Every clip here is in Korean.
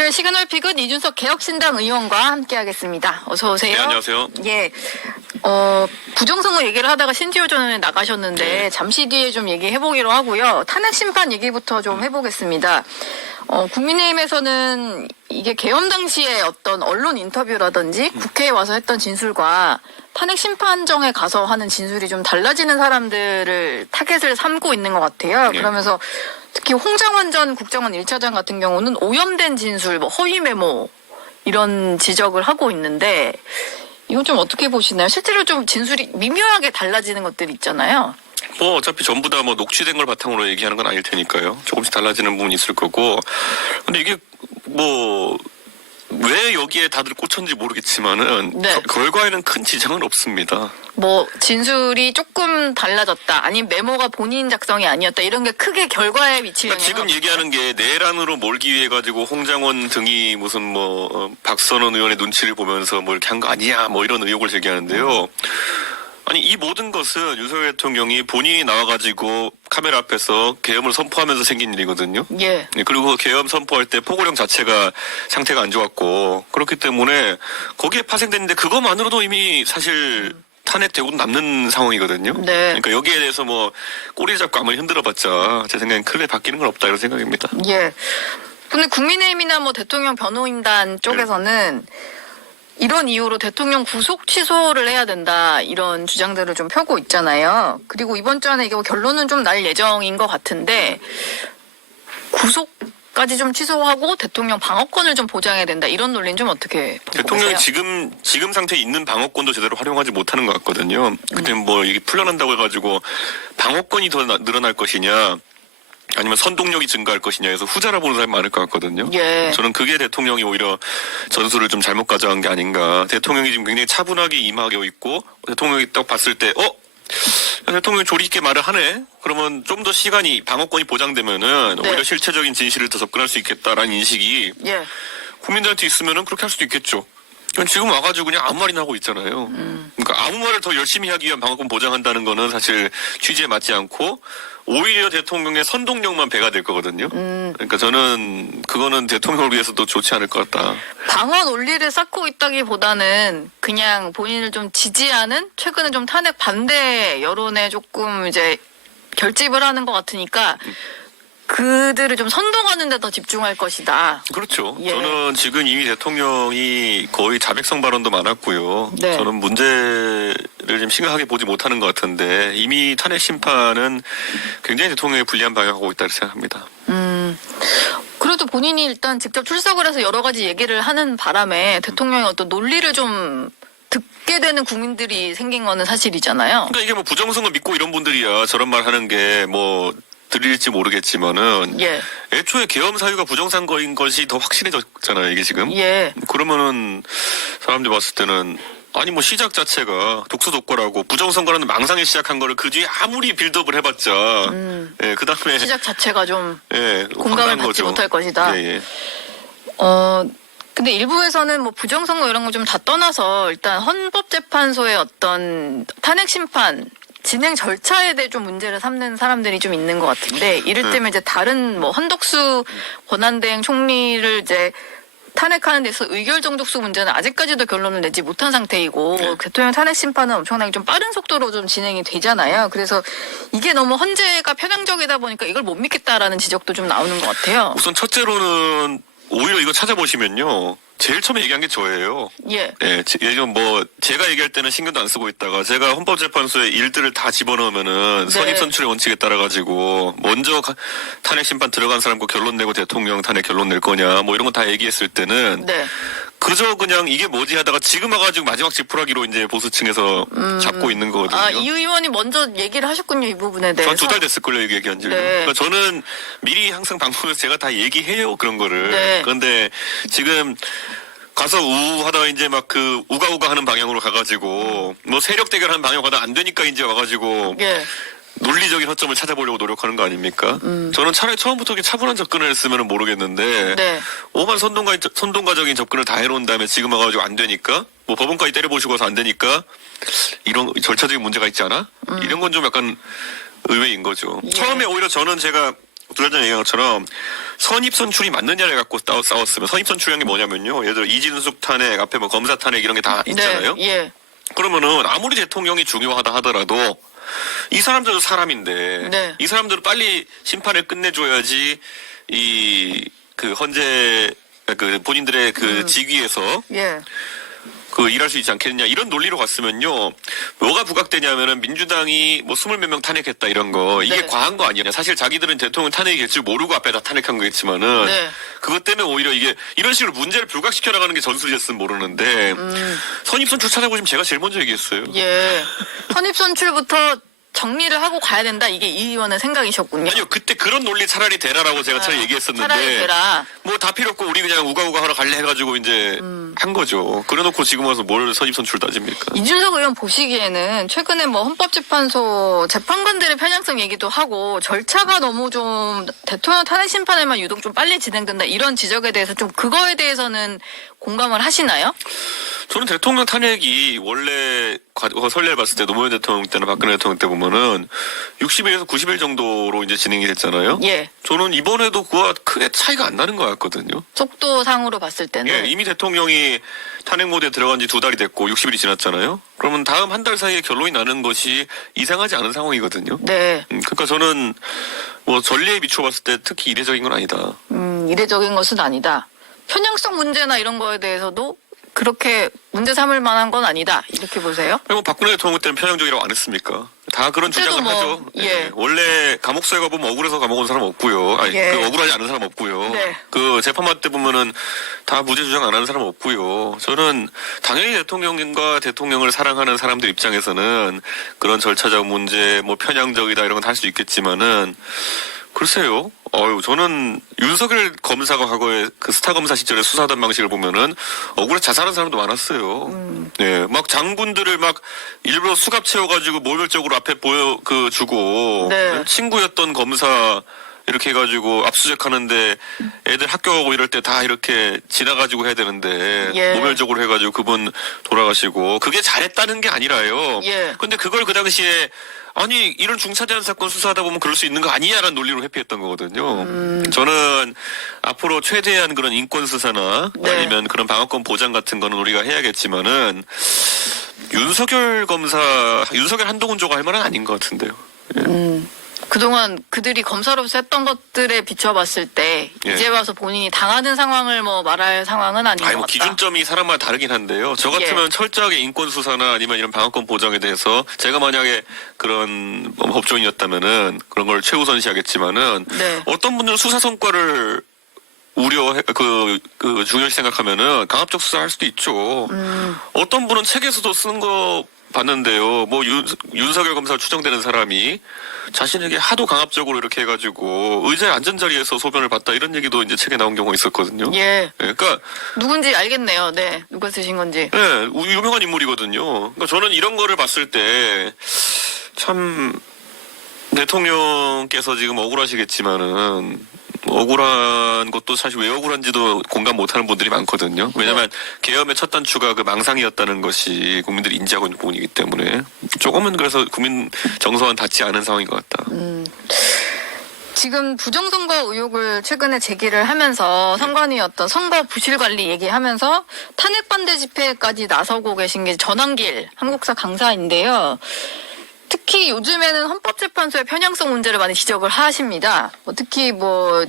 오늘 시그널 픽은 이준석 개혁신당 의원과 함께하겠습니다. 어서 오세요. 네, 안녕하세요. 예, 부정선거 얘기를 하다가 신지호 전 의원이 나가셨는데 네. 잠시 뒤에 좀 얘기해보기로 하고요. 탄핵 심판 얘기부터 좀 해보겠습니다. 국민의힘에서는 이게 계엄 당시에 어떤 언론 인터뷰라든지 국회에 와서 했던 진술과 탄핵 심판정에 가서 하는 진술이 좀 달라지는 사람들을 타겟을 삼고 있는 것 같아요. 네. 그러면서 특히 홍장원 전 국정원 1차장 같은 경우는 오염된 진술, 뭐 허위 메모 이런 지적을 하고 있는데 이건 좀 어떻게 보시나요? 실제로 좀 진술이 미묘하게 달라지는 것들이 있잖아요. 뭐 어차피 전부 다 뭐 녹취된 걸 바탕으로 얘기하는 건 아닐 테니까요. 조금씩 달라지는 부분이 있을 거고. 근데 이게 뭐 왜 여기에 다들 꽂혔는지 모르겠지만은 네. 결과에는 큰 지장은 없습니다. 뭐 진술이 조금 달라졌다, 아니면 메모가 본인 작성이 아니었다, 이런 게 크게 결과에 미칠 영향은 지금 없어요? 얘기하는 게 내란으로 몰기 위해 가지고 홍장원 등이 무슨 뭐 박선원 의원의 눈치를 보면서 뭐 이렇게 한 거 아니야 뭐 이런 의혹을 제기하는데요. 아니 이 모든 것은 윤석열 대통령이 본인이 나와가지고 카메라 앞에서 계엄을 선포하면서 생긴 일이거든요. 예. 그리고 계엄 선포할 때 포고령 자체가 상태가 안 좋았고 그렇기 때문에 거기에 파생됐는데 그것만으로도 이미 사실 탄핵되고 남는 상황이거든요. 네. 그러니까 여기에 대해서 뭐 꼬리 잡고 아무리 흔들어봤자 제 생각엔 크게 바뀌는 건 없다 이런 생각입니다. 예. 근데 국민의힘이나 뭐 대통령 변호인단 쪽에서는 이런 이유로 대통령 구속 취소를 해야 된다, 이런 주장들을 좀 펴고 있잖아요. 그리고 이번 주 안에 이게 결론은 좀 날 예정인 것 같은데 구속까지 좀 취소하고 대통령 방어권을 좀 보장해야 된다, 이런 논리는 좀 어떻게 보고 대통령이 계세요? 지금 상태에 있는 방어권도 제대로 활용하지 못하는 것 같거든요. 그때 뭐 이게 풀려난다고 해가지고 방어권이 더 늘어날 것이냐 아니면 선동력이 증가할 것이냐 해서 후자라 보는 사람이 많을 것 같거든요. 예. 저는 그게 대통령이 오히려 전술을 좀 잘못 가져간 게 아닌가. 대통령이 지금 굉장히 차분하게 임하고 있고 대통령이 딱 봤을 때 대통령이 조리 있게 말을 하네. 그러면 좀 더 시간이 방어권이 보장되면은 네. 오히려 실체적인 진실을 더 접근할 수 있겠다라는 인식이 예. 국민들한테 있으면은 그렇게 할 수도 있겠죠. 지금 와가지고 그냥 아무 말이나 하고 있잖아요. 그러니까 아무 말을 더 열심히 하기 위한 방어권 보장한다는 거는 사실 취지에 맞지 않고 오히려 대통령의 선동력만 배가 될 거거든요. 그러니까 저는 그거는 대통령을 위해서도 좋지 않을 것 같다. 방어 논리를 쌓고 있다기보다는 그냥 본인을 좀 지지하는, 최근에 좀 탄핵 반대 여론에 조금 이제 결집을 하는 것 같으니까 그들을 좀 선동하는 데 더 집중할 것이다. 그렇죠. 예. 저는 지금 이미 대통령이 거의 자백성 발언도 많았고요. 네. 저는 문제를 좀 심각하게 보지 못하는 것 같은데 이미 탄핵 심판은 굉장히 대통령에 불리한 방향하고 있다고 생각합니다. 그래도 본인이 일단 직접 출석을 해서 여러 가지 얘기를 하는 바람에 대통령의 어떤 논리를 좀 듣게 되는 국민들이 생긴 거는 사실이잖아요. 그러니까 이게 뭐 부정선거 믿고 이런 분들이야 저런 말 하는 게 뭐 들릴지 모르겠지만은 예. 애초에 계엄 사유가 부정선거인 것이 더 확실해졌잖아요 이게 지금. 예. 그러면은 사람들이 봤을 때는 아니 뭐 시작 자체가 독수독고라고 부정선거라는 망상에 시작한 거를 그 뒤에 아무리 빌드업을 해봤자 예, 그 다음에 시작 자체가 좀 예, 공감을 황당한 받지 거죠. 못할 것이다. 예, 예. 근데 일부에서는 뭐 부정선거 이런 거 좀 다 떠나서 일단 헌법재판소의 어떤 탄핵 심판 진행 절차에 대해 좀 문제를 삼는 사람들이 좀 있는 것 같은데, 이를테면 이제 다른 뭐 한덕수 권한대행 총리를 이제 탄핵하는 데서 의결 정족수 문제는 아직까지도 결론을 내지 못한 상태이고 대통령 탄핵 심판은 엄청나게 좀 빠른 속도로 좀 진행이 되잖아요. 그래서 이게 너무 헌재가 편향적이다 보니까 이걸 못 믿겠다라는 지적도 좀 나오는 것 같아요. 우선 첫째로는 오히려 이거 찾아보시면요. 제일 처음에 얘기한 게 저예요. 예. 예, 예전 뭐 제가 얘기할 때는 신경도 안 쓰고 있다가 제가 헌법재판소에 일들을 다 집어넣으면은 네. 선입선출의 원칙에 따라 가지고 먼저 탄핵 심판 들어간 사람과 결론 내고 대통령 탄핵 결론 낼 거냐 뭐 이런 거 다 얘기했을 때는 네. 그저 그냥 이게 뭐지 하다가 지금 와가지고 마지막 지푸라기로 이제 보수층에서 잡고 있는 거거든요. 아, 이 의원이 먼저 얘기를 하셨군요, 이 부분에 대해서. 전 2달 됐을걸요, 이게 얘기한 지. 네. 그러니까 저는 미리 항상 방송에서 제가 다 얘기해요, 그런 거를. 네. 그런데 지금 가서 우하다가 이제 막 그 우가우가 하는 방향으로 가가지고 뭐 세력 대결하는 방향으로 가다 안 되니까 이제 와가지고 예. 논리적인 허점을 찾아보려고 노력하는 거 아닙니까? 저는 차라리 처음부터 이렇게 차분한 접근을 했으면 모르겠는데 네. 오만 선동가적인 접근을 다 해놓은 다음에 지금 와가지고 안 되니까 뭐 법원까지 때려보시고 와서 안 되니까 이런 절차적인 문제가 있지 않아? 이런 건 좀 약간 의외인 거죠. 예. 처음에 오히려 저는 제가 두 달 전에 얘기한 것처럼 선입선출이 맞느냐를 갖고 싸웠으면 선입선출이라는 게 뭐냐면요. 예를 들어 이진숙 탄핵 앞에 뭐 검사 탄핵 이런 게 다 있잖아요. 네, 예. 그러면은 아무리 대통령이 중요하다 하더라도 이 사람들도 사람인데 네. 이 사람들은 빨리 심판을 끝내줘야지 그 헌재 그 본인들의 그 직위에서 예. 그 일할 수 있지 않겠느냐 이런 논리로 갔으면요. 뭐가 부각되냐면은 민주당이 뭐 20몇 명 탄핵했다 이런 거 이게 네. 과한 거 아니냐. 사실 자기들은 대통령 탄핵이 될 줄 모르고 앞에 다 탄핵한 거겠지만은 네. 그것 때문에 오히려 이게 이런 식으로 문제를 부각시켜 나가는 게 전술이었으면 모르는데 선입선출 찾아보시면 제가 제일 먼저 얘기했어요. 예. 선입선출부터 정리를 하고 가야 된다. 이게 이 의원의 생각이셨군요. 아니요 그때 그런 논리 차라리 되라라고 제가 차라리 얘기했었는데 차라리 되라. 뭐 다 필요 없고 우리 그냥 우가우가 하러 갈래 해가지고 이제 한 거죠. 그래놓고 지금 와서 뭘 선입선출 따집니까? 이준석 의원 보시기에는 최근에 뭐 헌법재판소 재판관들의 편향성 얘기도 하고 절차가 너무 좀 대통령 탄핵 심판에만 유독 좀 빨리 진행된다 이런 지적에 대해서 좀 그거에 대해서는 공감을 하시나요? 저는 대통령 탄핵이 원래 선례를 봤을 때 노무현 대통령 때나 박근혜 대통령 때 보면은 60일에서 90일 정도로 이제 진행이 됐잖아요. 예. 저는 이번에도 그와 크게 차이가 안 나는 것 같거든요. 속도상으로 봤을 때는. 예, 이미 대통령이 탄핵 모드에 들어간 지 2달이 됐고 60일이 지났잖아요. 그러면 다음 한 달 사이에 결론이 나는 것이 이상하지 않은 상황이거든요. 네. 그러니까 저는 뭐 전례에 비춰봤을 때 특히 이례적인 건 아니다. 이례적인 것은 아니다. 편향성 문제나 이런 거에 대해서도 그렇게 문제 삼을 만한 건 아니다. 이렇게 보세요? 뭐 박근혜 대통령 때는 편향적이라고 안 했습니까? 다 그런 그때도 주장을 뭐, 하죠. 예. 원래 감옥소에 가보면 억울해서 감옥 온 사람 없고요. 아니, 예. 그 억울하지 않은 사람 없고요. 네. 그 재판받을 때 보면은 다 무죄 주장 안 하는 사람 없고요. 저는 당연히 대통령과 대통령을 사랑하는 사람들 입장에서는 그런 절차적 문제, 뭐 편향적이다 이런 건 할 수 있겠지만은 글쎄요. 저는 윤석열 검사가 과거에 그 스타 검사 시절에 수사하던 방식을 보면은 억울해 자살한 사람도 많았어요. 네, 막 장군들을 막 일부러 수갑 채워가지고 모멸적으로 앞에 주고 네. 친구였던 검사 이렇게 해가지고 압수수색하는데 애들 학교 가고 이럴 때 다 이렇게 지나가지고 해야 되는데 예. 모멸적으로 해가지고 그분 돌아가시고 그게 잘했다는 게 아니라요. 예. 근데 그걸 그 당시에 아니 이런 중차대한 사건 수사하다 보면 그럴 수 있는 거 아니야라는 논리로 회피했던 거거든요. 저는 앞으로 최대한 그런 인권 수사나 네. 아니면 그런 방어권 보장 같은 거는 우리가 해야겠지만은 윤석열 한동훈 조가 할 말은 아닌 것 같은데요. 그동안 그들이 검사로서 했던 것들에 비춰봤을 때 예. 이제 와서 본인이 당하는 상황을 뭐 말할 상황은 아닌 아니 것 뭐 같다. 기준점이 사람마다 다르긴 한데요. 저 같으면 예. 철저하게 인권 수사나 아니면 이런 방어권 보장에 대해서 제가 만약에 그런 법조인이었다면은 그런 걸 최우선시하겠지만은 네. 어떤 분들은 수사 성과를 중요시 생각하면은 강압적 수사할 수도 있죠. 어떤 분은 책에서도 쓰는 거 봤는데요. 뭐 윤석열 검사 추정되는 사람이 자신에게 하도 강압적으로 이렇게 해가지고 의자의 앉은 자리에서 소변을 봤다 이런 얘기도 이제 책에 나온 경우가 있었거든요. 예. 그러니까 누군지 알겠네요. 네. 누가 쓰신 건지. 네, 유명한 인물이거든요. 그러니까 저는 이런 거를 봤을 때 참 대통령께서 지금 억울하시겠지만은 억울한 것도 사실 왜 억울한지도 공감 못하는 분들이 많거든요. 왜냐하면 계엄의 첫 단추가 그 망상이었다는 것이 국민들이 인지하고 있는 부분이기 때문에 조금은 그래서 국민 정서와는 닿지 않은 상황인 것 같다. 지금 부정선거 의혹을 최근에 제기를 하면서 선관위 어떤 선거 부실 관리 얘기하면서 탄핵 반대 집회까지 나서고 계신 게 전환길 한국사 강사인데요. 특히 요즘에는 헌법재판소의 편향성 문제를 많이 지적을 하십니다. 특히 뭐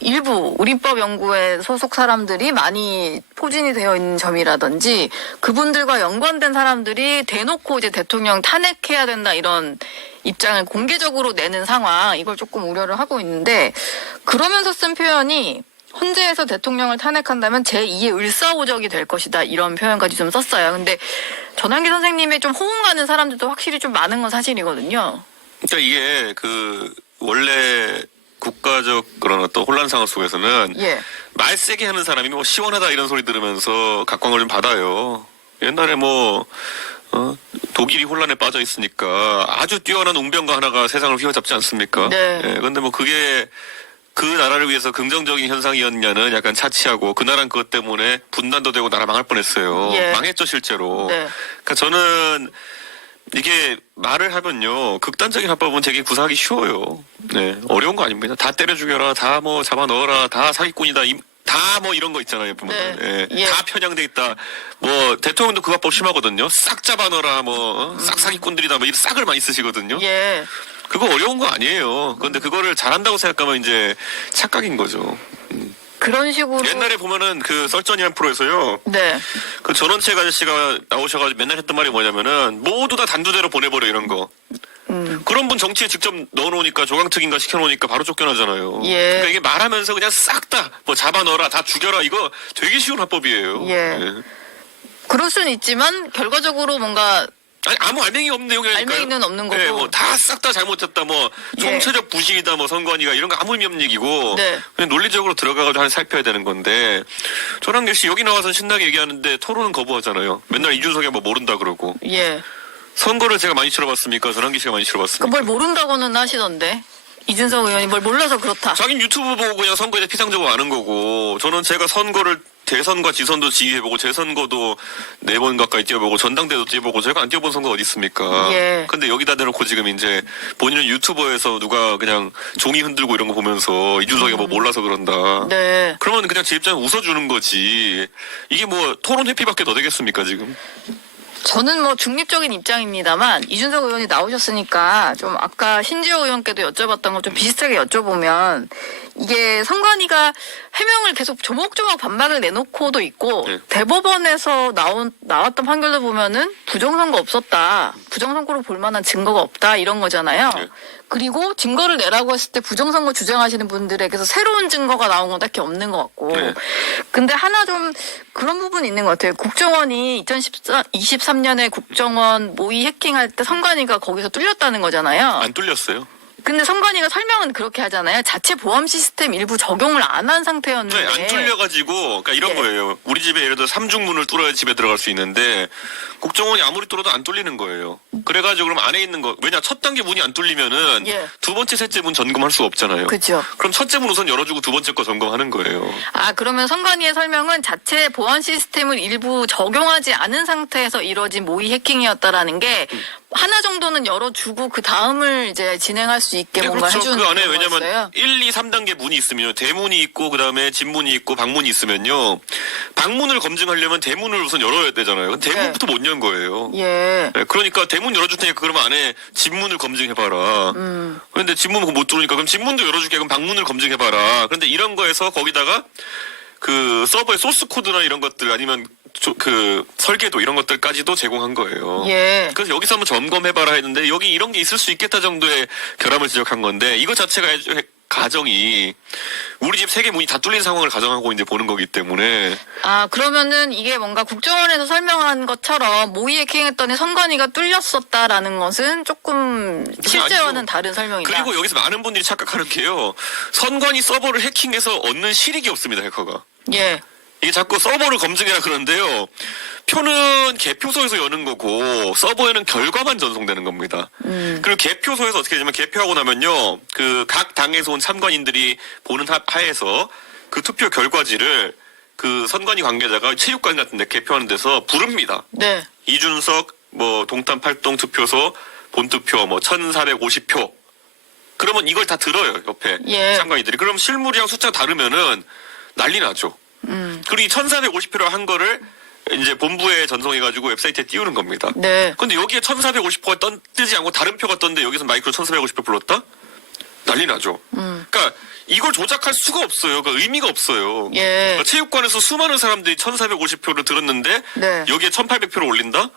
일부 우리법 연구회 소속 사람들이 많이 포진이 되어 있는 점이라든지 그분들과 연관된 사람들이 대놓고 이제 대통령 탄핵해야 된다 이런 입장을 공개적으로 내는 상황, 이걸 조금 우려를 하고 있는데, 그러면서 쓴 표현이 헌재에서 대통령을 탄핵한다면 제2의 을사오적이 될 것이다, 이런 표현까지 좀 썼어요. 근데 전환기 선생님의 좀 호응 가는 사람들도 확실히 좀 많은 건 사실이거든요. 그러니까 이게 원래 국가적 그런 어떤 혼란 상황 속에서는 예. 말 세게 하는 사람이 뭐 시원하다 이런 소리 들으면서 각광을 좀 받아요. 옛날에 독일이 혼란에 빠져 있으니까 아주 뛰어난 웅변가 하나가 세상을 휘어잡지 않습니까? 네. 예, 근데 뭐 그게 그 나라를 위해서 긍정적인 현상이었냐는 약간 차치하고 그 나라는 그것 때문에 분단도 되고 나라 망할 뻔했어요. 예. 망했죠 실제로. 네. 그러니까 저는 이게 말을 하면요 극단적인 합법은 되게 구사하기 쉬워요. 네, 어려운 거 아닙니다. 다 때려 죽여라, 다 뭐 잡아 넣어라, 다 사기꾼이다, 다 뭐 이런 거 있잖아요. 보면 네. 예. 다 편향돼 있다. 뭐 대통령도 그 합법 심하거든요. 싹 잡아 넣어라, 뭐 싹 사기꾼들이다, 뭐 이 싹을 많이 쓰시거든요. 예. 그거 어려운 거 아니에요. 그런데 그거를 잘한다고 생각하면 이제 착각인 거죠. 그런 식으로. 옛날에 보면은 그 썰전이라는 프로에서요. 네. 그 전원책 아저씨가 나오셔가지고 맨날 했던 말이 뭐냐면은 모두 다 단두대로 보내버려 이런 거. 그런 분 정치에 직접 넣어놓으니까 조강특인가 시켜놓으니까 바로 쫓겨나잖아요. 예. 그러니까 이게 말하면서 그냥 싹 다 뭐 잡아 넣어라, 다 죽여라 이거 되게 쉬운 합법이에요. 예. 그럴 수는 있지만 결과적으로 뭔가 아니 아무 알맹이 없는 내용이니까요. 알맹이는 없는 거고. 네, 뭐다 싹 다 잘못했다, 뭐 총체적 부실이다, 뭐 선관위가 이런 거 아무 의미 없는 얘기고 네. 그냥 논리적으로 들어가가지고 하나 살펴야 되는 건데 조남길 씨 여기 나와서 신나게 얘기하는데 토론은 거부하잖아요. 맨날 이준석이 뭐 모른다 그러고. 예. 선거를 제가 많이 치러봤습니까? 전환기 씨가 많이 치러봤습니까? 뭘 모른다고는 하시던데. 이준석 의원이 뭘 몰라서 그렇다. 자기는 유튜브 보고 그냥 선거에 대해 피상적으로 아는 거고 저는 제가 선거를 대선과 지선도 지휘해보고 재선거도 4번 가까이 뛰어보고 전당대도 뛰어보고 제가 안 뛰어본 선거 어디 있습니까? 예. 근데 여기다 대놓고 지금 이제 본인은 유튜버에서 누가 그냥 종이 흔들고 이런 거 보면서 이준석이 뭐 몰라서 그런다. 네. 그러면 그냥 제 입장에 웃어주는 거지. 이게 뭐 토론 회피밖에 더 되겠습니까 지금? 저는 뭐 중립적인 입장입니다만 이준석 의원이 나오셨으니까 좀 아까 신지호 의원께도 여쭤봤던 거 좀 비슷하게 여쭤보면 이게 선관위가 해명을 계속 조목조목 반박을 내놓고도 있고 네. 대법원에서 나왔던 판결도 보면은 부정선거 없었다. 부정선거로 볼 만한 증거가 없다. 이런 거잖아요. 네. 그리고 증거를 내라고 했을 때 부정선거 주장하시는 분들에게서 새로운 증거가 나온 건 딱히 없는 것 같고. 네. 근데 하나 좀 그런 부분이 있는 것 같아요. 국정원이 2023년에 국정원 모의 해킹할 때 선관위가 거기서 뚫렸다는 거잖아요. 안 뚫렸어요. 근데 선관위가 설명은 그렇게 하잖아요. 자체 보안 시스템 일부 적용을 안 한 상태였는데. 네, 안 뚫려가지고, 그러니까 이런 예. 거예요. 우리 집에 예를 들어 삼중문을 뚫어야 집에 들어갈 수 있는데, 국정원이 아무리 뚫어도 안 뚫리는 거예요. 그래가지고 그럼 안에 있는 거, 왜냐, 첫 단계 문이 안 뚫리면은, 예. 두 번째, 셋째 문 점검할 수가 없잖아요. 그죠. 그럼 첫째 문 우선 열어주고 두 번째 거 점검하는 거예요. 아, 그러면 선관위의 설명은 자체 보안 시스템을 일부 적용하지 않은 상태에서 이뤄진 모의 해킹이었다라는 게 하나 정도는 열어주고 그 다음을 이제 진행할 수 있게 네, 뭔가 그렇죠. 해주는 그 안에 왜냐면 거였어요. 1, 2, 3단계 문이 있으면 대문이 있고 그다음에 집문이 있고 방문이 있으면요. 방문을 검증하려면 대문을 우선 열어야 되잖아요. 근데 대문부터 못 연 거예요. 예. 네, 그러니까 대문 열어줄 테니까 그러면 안에 집문을 검증해봐라. 그런데 집문 못 뚫으니까 그럼 집문도 열어줄게. 그럼 방문을 검증해봐라. 그런데 이런 거에서 거기다가 그 서버의 소스 코드나 이런 것들 아니면 그 설계도 이런 것들까지도 제공한 거예요. 예. 그래서 여기서 한번 점검해봐라 했는데 여기 이런 게 있을 수 있겠다 정도의 결함을 지적한 건데 이거 자체가 가정이 우리 집 3개 문이 다 뚫린 상황을 가정하고 이제 보는 거기 때문에 아, 그러면은 이게 뭔가 국정원에서 설명한 것처럼 모의 해킹했더니 선관위가 뚫렸었다라는 것은 조금 실제와는 아니죠. 다른 설명이다. 그리고 여기서 많은 분들이 착각하는 게요. 선관위 서버를 해킹해서 얻는 실익이 없습니다. 해커가. 예. 이게 자꾸 서버를 검증해라 그러는데요. 표는 개표소에서 여는 거고 서버에는 결과만 전송되는 겁니다. 그리고 개표소에서 어떻게 되냐면 개표하고 나면요. 그 각 당에서 온 참관인들이 보는 하에서 그 투표 결과지를 그 선관위 관계자가 체육관 같은 데 개표하는 데서 부릅니다. 네. 이준석 뭐 동탄 8동 투표소 본투표 뭐 1450표. 그러면 이걸 다 들어요. 옆에 예. 참관인들이. 그럼 실물이랑 숫자가 다르면은 난리 나죠. 그리고 이 1450표로 한 거를 이제 본부에 전송해가지고 웹사이트에 띄우는 겁니다. 네. 근데 여기에 1450표가 뜨지 않고 다른 표가 떴는데 여기서 마이크로 1450표 불렀다? 난리 나죠. 그러니까 이걸 조작할 수가 없어요. 그러니까 의미가 없어요. 예. 그러니까 체육관에서 수많은 사람들이 1450표를 들었는데 네. 여기에 1800표를 올린다?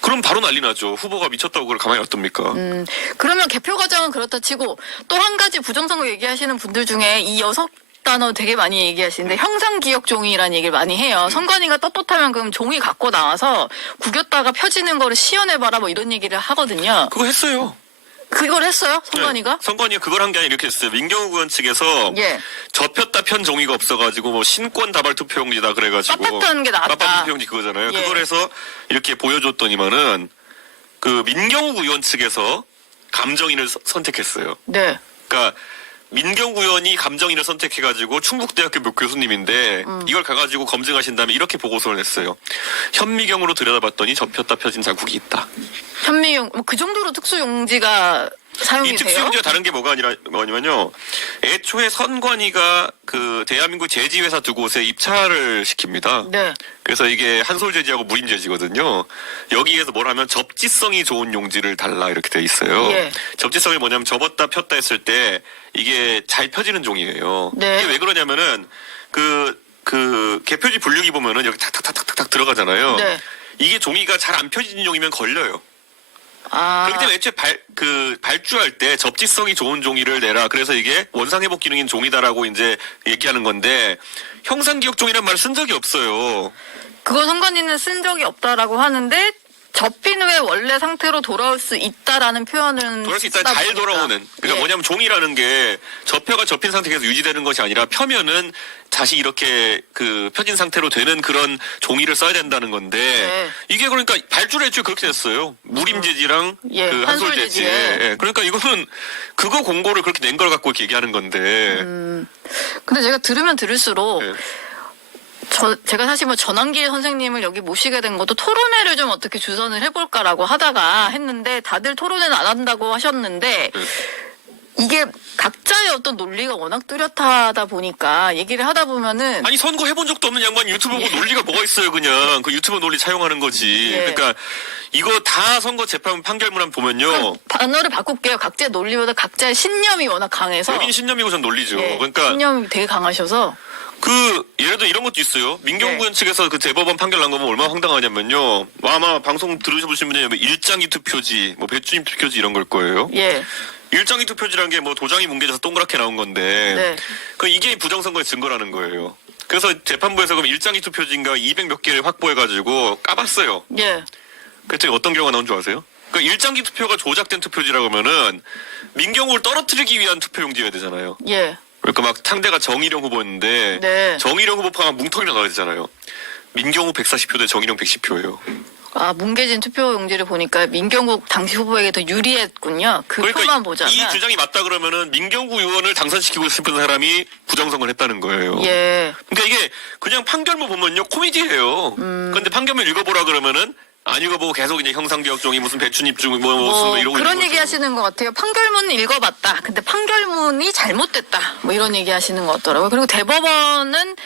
그럼 바로 난리 나죠. 후보가 미쳤다고 그걸 가만히 놔둡니까? 그러면 개표 과정은 그렇다 치고 또 한 가지 부정선거 얘기하시는 분들 중에 이 6단어 되게 많이 얘기하시는데 형상기억 종이라는 얘기를 많이 해요. 선관위가 떳떳하면 그럼 종이 갖고 나와서 구겼다가 펴지는 거를 시연해봐라 뭐 이런 얘기를 하거든요. 그거 했어요. 그걸 했어요? 선관위가? 네. 선관위가 그걸 한 게 아니라 이렇게 했어요. 민경욱 의원 측에서 예. 접혔다 편 종이가 없어가지고 뭐 신권 다발 투표용지다 그래가지고 빳빳한 게 나왔다. 빳빳한 투표용지 그거잖아요. 예. 그걸 해서 이렇게 보여줬더니만은 그 민경욱 의원 측에서 감정인을 선택했어요. 네. 그러니까 민경구 의원이 감정인을 선택해가지고 충북대학교 교수님인데 이걸 가가지고 검증하신 다음에 이렇게 보고서를 냈어요. 현미경으로 들여다봤더니 접혔다 펴진 자국이 있다. 현미용 그 정도로 특수용지가 사용이 이 돼요? 특수용지가 다른 게 뭐냐면요. 애초에 선관위가 그 대한민국 제지회사 두 곳에 입찰을 시킵니다. 네. 그래서 이게 한솔제지하고 무림제지거든요. 여기에서 뭘 하면 접지성이 좋은 용지를 달라 이렇게 돼 있어요. 예. 접지성이 뭐냐면 접었다 폈다 했을 때 이게 잘 펴지는 종이에요. 네. 이게 왜 그러냐면은 그 개표지 분류기 보면은 여기 탁탁탁탁탁 들어가잖아요. 네. 이게 종이가 잘 안 펴지는 종이면 걸려요. 아. 그렇기 때문에 애초에 발주할 때 접지성이 좋은 종이를 내라. 그래서 이게 원상회복 기능인 종이다라고 이제 얘기하는 건데 형상기억 종이란 말을 쓴 적이 없어요. 그거 선관위는 쓴 적이 없다라고 하는데 접힌 후에 원래 상태로 돌아올 수 있다라는 표현은 돌아올 수 있다. 쓰다 잘 보니까. 돌아오는. 그러니까 예. 뭐냐면 종이라는 게 접힌 상태에서 유지되는 것이 아니라 펴면은 다시 이렇게 그 펴진 상태로 되는 그런 종이를 써야 된다는 건데 네. 이게 그러니까 발주를 애초에 그렇게 됐어요. 무림재지랑 예, 그 한솔재지. 한솔재지에. 예. 그러니까 이거는 그거 공고를 그렇게 낸 걸 갖고 이렇게 얘기하는 건데. 근데 제가 들으면 들을수록 예. 제가 사실 뭐 전환길 선생님을 여기 모시게 된 것도 토론회를 좀 어떻게 주선을 해볼까라고 하다가 했는데 다들 토론회는 안 한다고 하셨는데 이게 각자의 어떤 논리가 워낙 뚜렷하다 보니까 얘기를 하다 보면은 아니 선거 해본 적도 없는 양반 유튜브 보고 논리가 뭐가 있어요 그냥 그 유튜브 논리 차용하는 거지. 예. 그러니까 이거 다 선거 재판 판결문만 보면요. 단어를 바꿀게요. 각자의 논리보다 각자의 신념이 워낙 강해서 여긴 신념이고 전 논리죠. 예, 그러니까 신념이 되게 강하셔서 예를 들어 이런 것도 있어요. 민경구 네. 의원 측에서 그 대법원 판결 난 거 보면 얼마나 황당하냐면요. 아마 방송 들으셔보신 분이 일장이 투표지, 뭐 배추임 투표지 이런 걸 거예요. 예. 일장이 투표지라는 게 뭐 도장이 뭉개져서 동그랗게 나온 건데 네. 이게 부정선거의 증거라는 거예요. 그래서 재판부에서 그럼 일장이 투표지인가 200 몇 개를 확보해가지고 까봤어요. 예. 그랬더니 어떤 결과가 나온 줄 아세요? 그러니까 일장기 투표가 조작된 투표지라고 하면은 민경우를 떨어뜨리기 위한 투표용지여야 되잖아요. 예. 그러니까 막 상대가 정의령 후보였는데 네. 정의령 후보파가 뭉텅이로 나와야 되잖아요. 민경우 140표 대 정의령 110표예요. 아, 뭉개진 투표 용지를 보니까 민경국 당시 후보에게 더 유리했군요. 그 그러니까 표만 보자면. 이 주장이 맞다 그러면은 민경구 의원을 당선시키고 싶은 사람이 부정선거를 했다는 거예요. 예. 그러니까 이게 그냥 판결문 보면요 코미디예요. 그런데 판결문 읽어보라 그러면은 안 읽어보고 계속 이제 형상기억종이 무슨 배춘입중 뭐 이러고 그런 있는 얘기 거죠. 하시는 것 같아요. 판결문 읽어봤다. 근데 판결문이 잘못됐다. 뭐 이런 얘기 하시는 것 같더라고요. 그리고 대법원은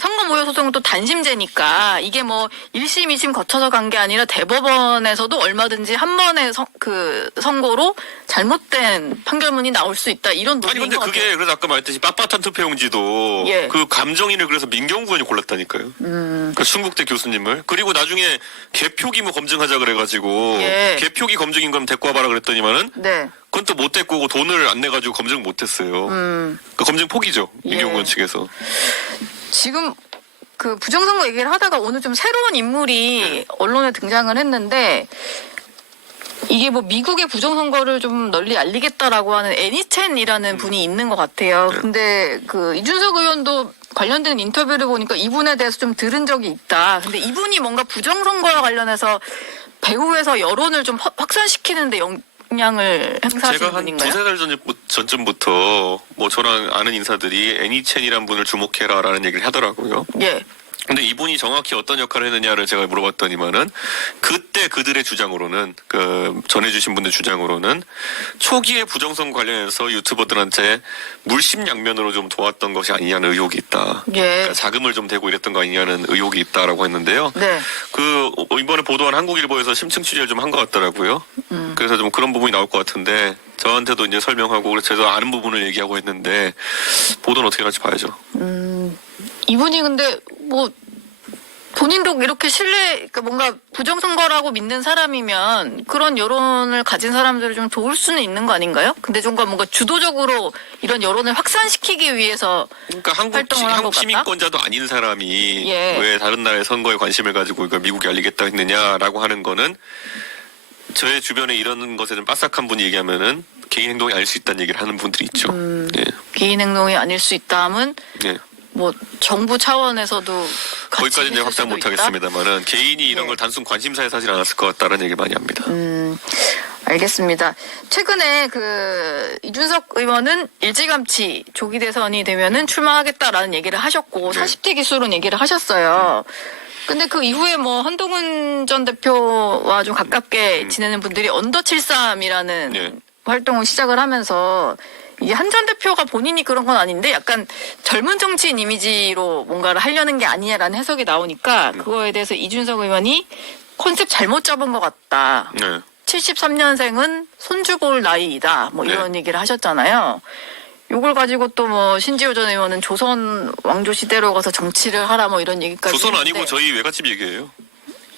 선거 모의 소송은 또 단심제니까 이게 뭐 1심, 2심 거쳐서 간 게 아니라 대법원에서도 얼마든지 한 번의 선고로 잘못된 판결문이 나올 수 있다. 이런 아니 논리인 근데 것 그게 같아요. 그래서 아까 말했듯이 빳빳한 투표용지도 예. 그 감정인을 그래서 민경구 의원이 골랐다니까요. 그 충북대 교수님을. 그리고 나중에 개표기 뭐 검증하자 그래가지고 예. 개표기 검증인 건 데리고 와봐라 그랬더니만은 네. 그건 또 못 데리고 오고 돈을 안 내가지고 검증 못했어요. 그 검증 포기죠. 민경구 예. 의원 측에서. 지금 그 부정선거 얘기를 하다가 오늘 좀 새로운 인물이 언론에 등장을 했는데 이게 뭐 미국의 부정선거를 좀 널리 알리겠다라고 하는 애니첸이라는 분이 있는 것 같아요. 근데 그 이준석 의원도 관련된 인터뷰를 보니까 이분에 대해서 좀 들은 적이 있다. 근데 이분이 뭔가 부정선거와 관련해서 배후에서 여론을 좀 확산시키는데 영향을 행사하시는 제가 한 분인가요? 두세 달 전쯤부터 뭐 저랑 아는 인사들이 애니첸이란 분을 주목해라라는 얘기를 하더라고요. 예. 근데 이분이 정확히 어떤 역할을 했느냐를 제가 물어봤더니만은 그때 그들의 주장으로는 전해주신 분들 주장으로는 초기에 부정선거 관련해서 유튜버들한테 물심양면으로 좀 도왔던 것이 아니냐는 의혹이 있다. 예. 그러니까 자금을 좀 대고 이랬던 거 아니냐는 의혹이 있다라고 했는데요. 네. 이번에 보도한 한국일보에서 심층 취재를 좀 한 것 같더라고요. 그래서 좀 그런 부분이 나올 것 같은데 저한테도 이제 설명하고 그래서 제가 아는 부분을 얘기하고 했는데 보도는 어떻게 할지 봐야죠. 이분이 근데 뭐 본인도 이렇게 그러니까 뭔가 부정선거라고 믿는 사람이면 그런 여론을 가진 사람들을 좀 도울 수는 있는 거 아닌가요? 근데 좀 뭔가 주도적으로 이런 여론을 확산시키기 위해서 그러니까 활동을 한것 한국 같다? 시민권자도 아닌 사람이 예. 왜 다른 나라의 선거에 관심을 가지고 이걸 미국에 알리겠다 했느냐라고 하는 거는 저의 주변에 이런 것에 좀 빠삭한 분이 얘기하면은 개인 행동이 아닐 수 있다는 얘기를 하는 분들이 있죠. 예. 개인 행동이 아닐 수 있다 하면 예. 뭐 정부 차원에서도 같이 거기까지는 했을 확장 수도 못 있다? 하겠습니다만은 개인이 이런 예. 걸 단순 관심사에 사지 않았을 것 같다는 얘기 많이 합니다. 알겠습니다. 최근에 이준석 의원은 일찌감치 조기 대선이 되면은 출마하겠다라는 얘기를 하셨고, 네. 40대 기수론 얘기를 하셨어요. 근데 그 이후에 뭐 한동훈 전 대표와 좀 가깝게 지내는 분들이 언더 73이라는 네. 활동을 시작을 하면서 이게 한 전 대표가 본인이 그런 건 아닌데 약간 젊은 정치인 이미지로 뭔가를 하려는 게 아니냐라는 해석이 나오니까 그거에 대해서 이준석 의원이 컨셉 잘못 잡은 것 같다. 네. 73년생은 손주 볼 나이이다. 뭐 네. 이런 얘기를 하셨잖아요. 요걸 가지고 또 뭐 신지호 전 의원은 조선 왕조 시대로 가서 정치를 하라 뭐 이런 얘기까지. 조선 했는데. 아니고 저희 외갓집 얘기예요.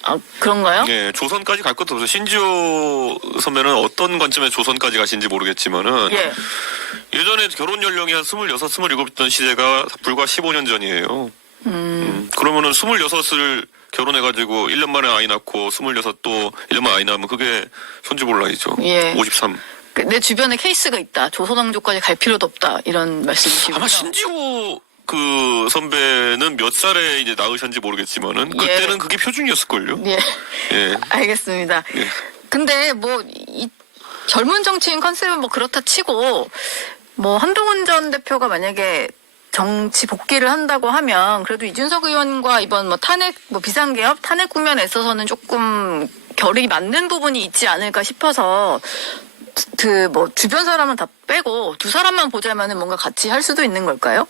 아, 그런가요? 네, 조선까지 갈 것도 없어요. 신지호 선배는 어떤 관점에 조선까지 가신지 모르겠지만은 예. 예전에 결혼 연령이 한 26, 27이던 시대가 불과 15년 전이에요. 그러면은 26을 결혼해가지고 1년 만에 아이 낳고 26 또 1년 만에 아이 낳으면 그게 손주 볼 나이죠. 예. 53. 내 주변에 케이스가 있다. 조선 왕조까지 갈 필요도 없다. 이런 말씀이시고요. 아마 신지호 그 선배는 몇 살에 이제 낳으셨는지 모르겠지만은 예. 그때는 그게 표준이었을걸요. 예. 예. 알겠습니다. 예. 근데 뭐 이 젊은 정치인 컨셉은 뭐 그렇다 치고 뭐 한동훈 전 대표가 만약에 정치 복귀를 한다고 하면 그래도 이준석 의원과 이번 뭐 탄핵 뭐 비상개업 탄핵 국면에 있어서는 조금 결이 맞는 부분이 있지 않을까 싶어서 그 뭐 주변 사람은 다 빼고 두 사람만 보자면은 뭔가 같이 할 수도 있는 걸까요?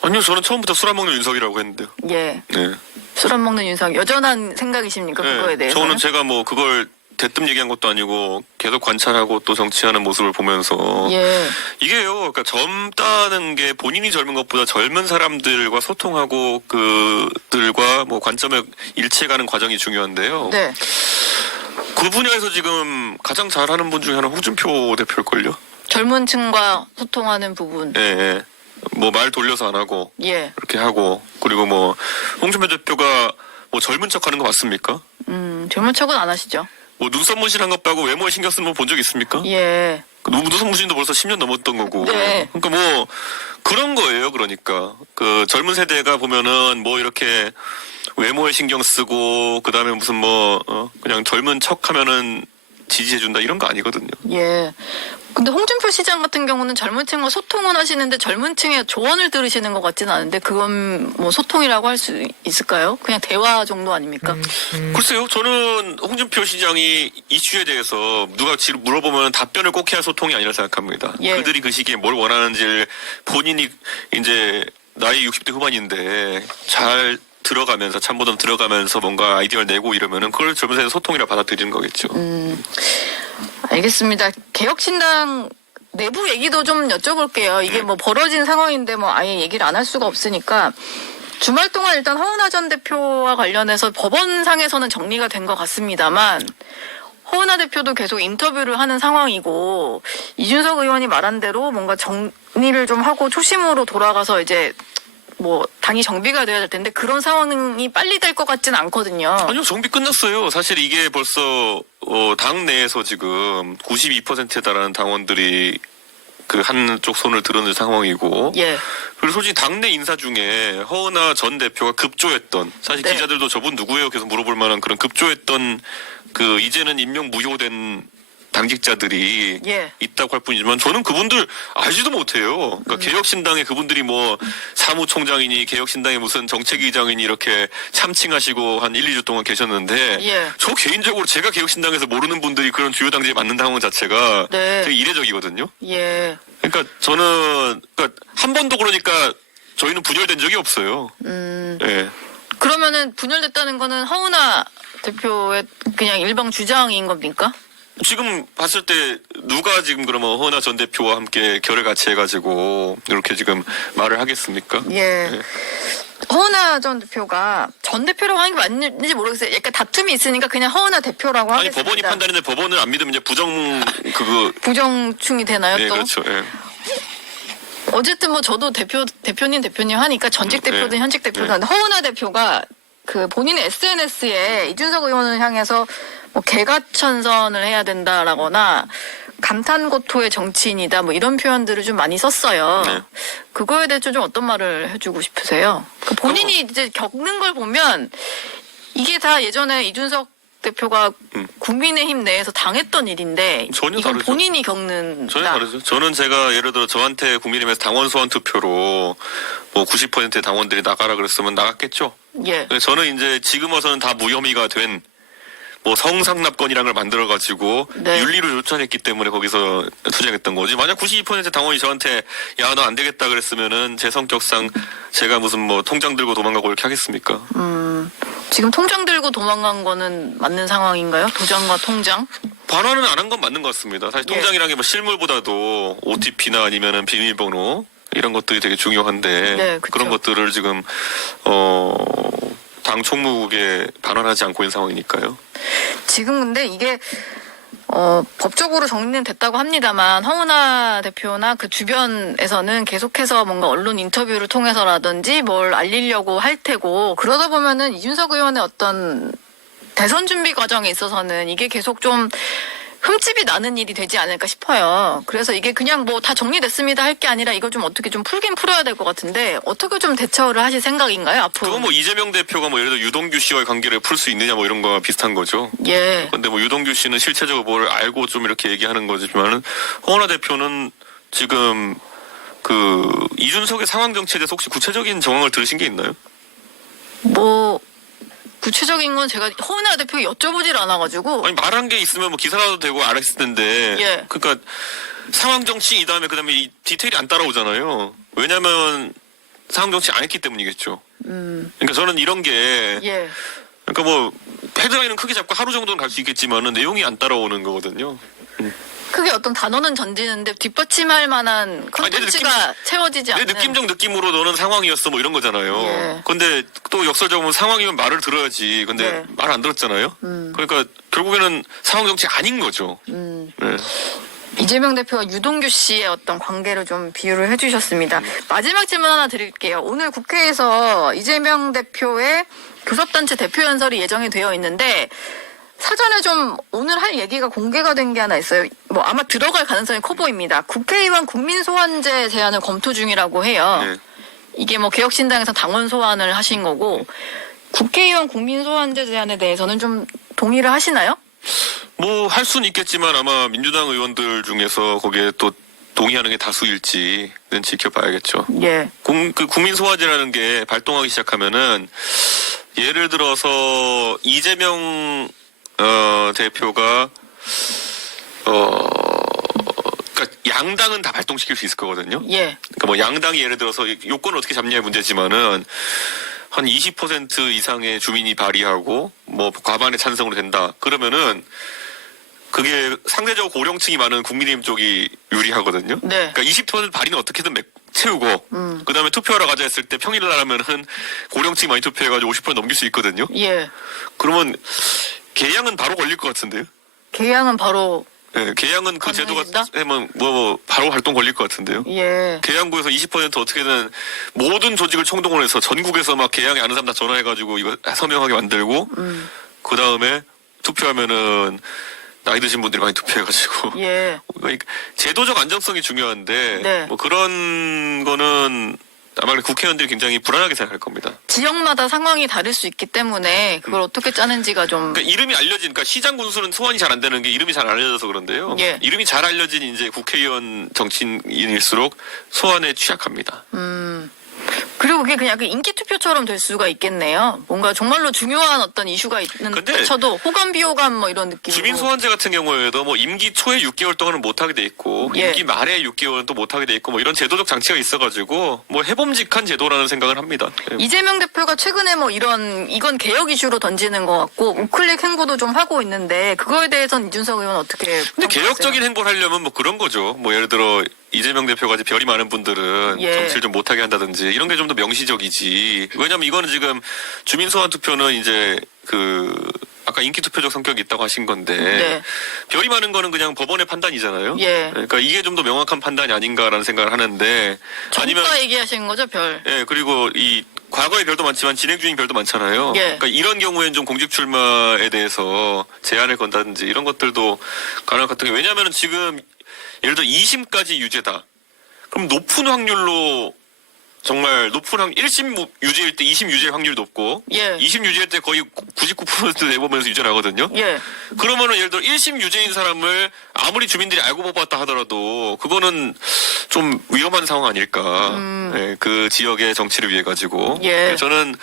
아니요, 저는 처음부터 술 안 먹는 윤석이라고 했는데요. 예. 네. 술 안 먹는 윤석 여전한 생각이십니까? 그거에 대해서? 저는 제가 뭐 그걸 대뜸 얘기한 것도 아니고 계속 관찰하고 또 정치하는 모습을 보면서 예. 이게요, 그러니까 젊다는 게 본인이 젊은 것보다 젊은 사람들과 소통하고 그들과 뭐 관점에 일치해가는 과정이 중요한데요. 네. 그 분야에서 지금 가장 잘하는 분 중에 하나는 홍준표 대표일걸요. 젊은 층과 소통하는 부분. 예, 예. 뭐 말 돌려서 안 하고 예. 이렇게 하고 그리고 뭐 홍준표 대표가 뭐 젊은 척하는 거 맞습니까? 젊은 척은 안 하시죠? 뭐 눈썹 문신한 것 빼고 외모에 신경 쓰는 분 본 적 있습니까? 예. 눈썹 문신도 벌써 10년 넘었던 거고. 네. 그러니까 뭐 그런 거예요. 그러니까 그 젊은 세대가 보면은 뭐 이렇게 외모에 신경 쓰고 그다음에 무슨 뭐 그냥 젊은 척하면은 지지해준다 이런 거 아니거든요. 예. 근데 홍준표 시장 같은 경우는 젊은 층과 소통은 하시는데 젊은 층의 조언을 들으시는 것 같지는 않은데 그건 뭐 소통이라고 할 수 있을까요? 그냥 대화 정도 아닙니까? 글쎄요. 저는 홍준표 시장이 이슈에 대해서 누가 물어보면 답변을 꼭 해야 소통이 아니라 생각합니다. 예. 그들이 그 시기에 뭘 원하는지를 본인이 이제 나이 60대 후반인데 잘 들어가면서 참보담 들어가면서 뭔가 아이디어를 내고 이러면은 그걸 젊은 세대 소통이라 받아들이는 거겠죠. 알겠습니다. 개혁신당 내부 얘기도 좀 여쭤볼게요. 이게 뭐 벌어진 상황인데 뭐 아예 얘기를 안 할 수가 없으니까 주말 동안 일단 허은하 전 대표와 관련해서 법원상에서는 정리가 된 것 같습니다만 허은하 대표도 계속 인터뷰를 하는 상황이고 이준석 의원이 말한 대로 뭔가 정리를 좀 하고 초심으로 돌아가서 이제 뭐 당이 정비가 돼야 될 텐데 그런 상황이 빨리 될 것 같지는 않거든요. 아니요, 정비 끝났어요. 사실 이게 벌써 당 내에서 지금 92%에 달하는 당원들이 그 한쪽 손을 드러낸 상황이고, 예. 그리고 솔직히 당내 인사 중에 허은하 전 대표가 급조했던, 사실 네. 기자들도 저분 누구예요? 계속 물어볼 만한 그런 급조했던 그 이제는 임명 무효된 당직자들이 예. 있다고 할 뿐이지만 저는 그분들 알지도 못해요. 그러니까 개혁신당에 그분들이 뭐 사무총장이니 개혁신당의 무슨 정책위장이니 이렇게 참칭하시고 한 1, 2주 동안 계셨는데 예. 저 개인적으로 제가 개혁신당에서 모르는 분들이 그런 주요 당직에 맡는 상황 자체가 네. 되게 이례적이거든요. 예. 그러니까 저는 그러니까 한 번도 그러니까 저희는 분열된 적이 없어요. 예. 그러면은 분열됐다는 거는 허은하 대표의 그냥 일방 주장인 겁니까? 지금 봤을 때 누가 지금 그러면 허은하 전 대표와 함께 결을 같이 해가지고 이렇게 지금 말을 하겠습니까? 예. 허은하 전 대표가 전 대표라고 하는 게 맞는지 모르겠어요. 약간 다툼이 있으니까 그냥 허은하 대표라고 아니 하겠습니다. 법원이 판단했는데 법원을 안 믿으면 이제 그거 부정충이 되나요 예 또? 그렇죠. 예. 어쨌든 뭐 저도 대표님 하니까 전직 대표든 네. 현직 대표든 네. 하는데 허은하 대표가 그 본인의 SNS에 이준석 의원을 향해서 뭐 개가천선을 해야 된다라거나 감탄고토의 정치인이다 뭐 이런 표현들을 좀 많이 썼어요. 네. 그거에 대해서 좀 어떤 말을 해주고 싶으세요? 그 본인이 이제 겪는 걸 보면 이게 다 예전에 이준석 대표가 국민의힘 내에서 당했던 일인데 전혀 이건 다르죠. 본인이 겪는 전혀 다르죠. 저는 제가 예를 들어 저한테 국민의힘에서 당원 소환 투표로 뭐 90%의 당원들이 나가라 그랬으면 나갔겠죠. 예. 저는 이제 지금 와서는 다 무혐의가 된 뭐 성상납건이라는 걸 만들어가지고 네. 윤리로 요청했기 때문에 거기서 투쟁했던 거지. 만약 92% 당원이 저한테 야 너 안 되겠다 그랬으면은 제 성격상 제가 무슨 뭐 통장 들고 도망가고 이렇게 하겠습니까? 지금 통장 들고 도망간 거는 맞는 상황인가요? 도장과 통장? 반환은 안 한 건 맞는 것 같습니다. 사실 예. 통장이라는 게 뭐 실물보다도 OTP나 아니면은 비밀번호 이런 것들이 되게 중요한데 네, 그쵸. 그런 것들을 지금 당 총무국에 반환하지 않고 있는 상황이니까요. 지금 근데 이게 법적으로 정리는 됐다고 합니다만 황운하 대표나 그 주변에서는 계속해서 뭔가 언론 인터뷰를 통해서라든지 뭘 알리려고 할 테고 그러다 보면은 이준석 의원의 어떤 대선 준비 과정에 있어서는 이게 계속 좀 흠집이 나는 일이 되지 않을까 싶어요. 그래서 이게 그냥 뭐 다 정리됐습니다 할 게 아니라 이걸 좀 어떻게 좀 풀긴 풀어야 될 것 같은데 어떻게 좀 대처를 하실 생각인가요 앞으로? 그건 뭐 이재명 대표가 뭐 예를 들어 유동규 씨와의 관계를 풀 수 있느냐 뭐 이런 거와 비슷한 거죠. 예. 근데 뭐 유동규 씨는 실체적으로 뭘 알고 좀 이렇게 얘기하는 거지만은 황운하 대표는 지금 그 이준석의 상황 정치에 대해서 혹시 구체적인 정황을 들으신 게 있나요? 뭐 구체적인 건 제가 황운하 대표에 여쭤보질 않아가지고 아니 말한 게 있으면 뭐 기사라도 되고 알았을 텐데. 예. 그러니까 상황 정치 이 다음에 그다음에 이 디테일이 안 따라오잖아요. 왜냐면 상황 정치 안 했기 때문이겠죠. 그러니까 저는 이런 게 예. 그러니까 뭐 헤드라인은 크게 잡고 하루 정도는 갈 수 있겠지만은 내용이 안 따라오는 거거든요. 크게 어떤 단어는 던지는데 뒷받침할 만한 컨텐츠가 채워지지 내 않는. 느낌적 느낌으로 너는 상황이었어 뭐 이런 거잖아요. 예. 근데 또 역설적으로 상황이면 말을 들어야지. 근데 예. 말을 안 들었잖아요. 그러니까 결국에는 상황 정치 아닌 거죠. 네. 이재명 대표와 유동규 씨의 어떤 관계를 좀 비유를 해주셨습니다. 마지막 질문 하나 드릴게요. 오늘 국회에서 이재명 대표의 교섭단체 대표 연설이 예정이 되어 있는데 사전에 좀 오늘 할 얘기가 공개가 된 게 하나 있어요. 뭐 아마 들어갈 가능성이 커 보입니다. 국회의원 국민 소환제 제안을 검토 중이라고 해요. 네. 이게 뭐 개혁신당에서 당원 소환을 하신 거고 국회의원 국민 소환제 제안에 대해서는 좀 동의를 하시나요? 뭐 할 수는 있겠지만 아마 민주당 의원들 중에서 거기에 또 동의하는 게 다수일지는 지켜봐야겠죠. 예. 그 국민 소환제라는 게 발동하기 시작하면은 예를 들어서 이재명 대표가 그러니까 양당은 다 발동시킬 수 있을 거거든요. 예. 그러니까 뭐 양당이 예를 들어서 요건을 어떻게 잡냐의 문제지만은 한 20% 이상의 주민이 발의하고 뭐 과반의 찬성으로 된다. 그러면은 그게 상대적으로 고령층이 많은 국민의힘 쪽이 유리하거든요. 네. 그러니까 20% 발의는 어떻게든 채우고 그다음에 투표하러 가자 했을 때 평일날 하면은 고령층이 많이 투표해가지고 50% 넘길 수 있거든요. 예. 그러면 개양은 바로 걸릴 것 같은데요. 개양은 바로 네, 개양은 그 제도가 가능해진다? 하면 뭐 바로 활동 걸릴 것 같은데요. 예. 개양구에서 20% 어떻게든 모든 조직을 총동원 해서 전국에서 막 개양에 아는 사람 다 전화해가지고 이거 서명하게 만들고 그 다음에 투표하면은 나이 드신 분들이 많이 투표해가지고 예. 그러니까 제도적 안정성이 중요한데 네. 뭐 그런 거는 아마 국회의원들이 굉장히 불안하게 생각할 겁니다. 지역마다 상황이 다를 수 있기 때문에 그걸 어떻게 짜는지가 좀. 그러니까 이름이 알려진, 그러니까 시장 군수는 소환이 잘 안 되는 게 이름이 잘 안 알려져서 그런데요. 예. 이름이 잘 알려진 이제 국회의원 정치인일수록 소환에 취약합니다. 그리고 그게 그냥 그 인기 투표처럼 될 수가 있겠네요. 뭔가 정말로 중요한 어떤 이슈가 있는 근데 쳐도 호감 비호감 뭐 이런 느낌. 주민 소환제 같은 경우에도 뭐 임기 초에 6개월 동안은 못하게 돼 있고 예. 임기 말에 6개월은 또 못하게 돼 있고 뭐 이런 제도적 장치가 있어가지고 뭐 해봄직한 제도라는 생각을 합니다. 예. 이재명 대표가 최근에 뭐 이건 개혁 이슈로 던지는 것 같고 우클릭 행보도 좀 하고 있는데 그거에 대해서는 이준석 의원 어떻게? 근데 평가하세요? 개혁적인 행보를 하려면 뭐 그런 거죠. 뭐 예를 들어 이재명 대표같이 별이 많은 분들은 예. 정치를 좀 못하게 한다든지 이런 게 좀 더 명시적이지. 왜냐면 이거는 지금 주민 소환 투표는 이제 아까 인기 투표적 성격이 있다고 하신 건데 네. 별이 많은 거는 그냥 법원의 판단이잖아요. 예. 그러니까 이게 좀 더 명확한 판단이 아닌가라는 생각을 하는데 아니면 정가 얘기하시는 거죠, 별? 예 그리고 이 과거의 별도 많지만 진행 중인 별도 많잖아요. 예. 그러니까 이런 경우에는 좀 공직 출마에 대해서 제한을 건다든지 이런 것들도 가능할 것 같은 게 왜냐하면 지금 예를 들어 2심까지 유죄다. 그럼 높은 확률로 정말 높은 1심 유죄일 때 2심 유죄 확률이 높고 예. 2심 유죄일 때 거의 99% 내보면서 유죄를 하거든요. 예. 그러면은 예를 들어 1심 유죄인 사람을 아무리 주민들이 알고 뽑았다 하더라도 그거는 좀 위험한 상황 아닐까. 예, 그 지역의 정치를 위해 가지고. 예. 저는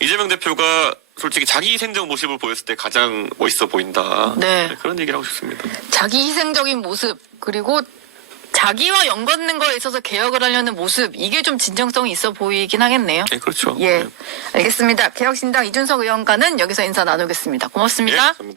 이재명 대표가 솔직히 자기 희생적 모습을 보였을 때 가장 멋있어 보인다. 네. 그런 얘기를 하고 싶습니다. 자기 희생적인 모습 그리고 자기와 연관된 거에 있어서 개혁을 하려는 모습 이게 좀 진정성이 있어 보이긴 하겠네요. 예, 그렇죠. 예, 알겠습니다. 개혁신당 이준석 의원과는 여기서 인사 나누겠습니다. 예, 고맙습니다. 감사합니다.